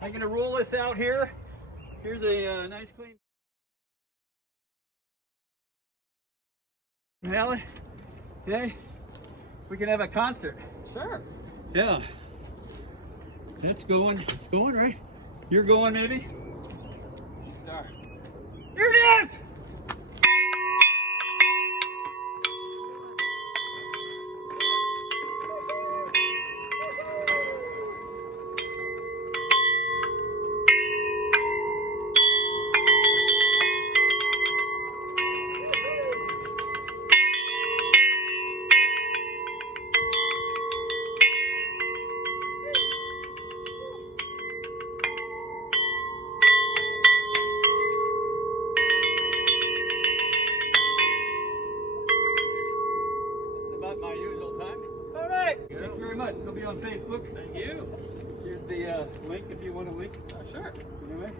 I'm gonna roll this out here. Here's a nice clean Helen. Okay, we can have a concert. Sure. Yeah. It's going right. You're going maybe? You start. Here it is! About my usual time. All right. Thank you very much. It'll be on Facebook. Thank you. Here's the link if you want to link. Sure. Anyway.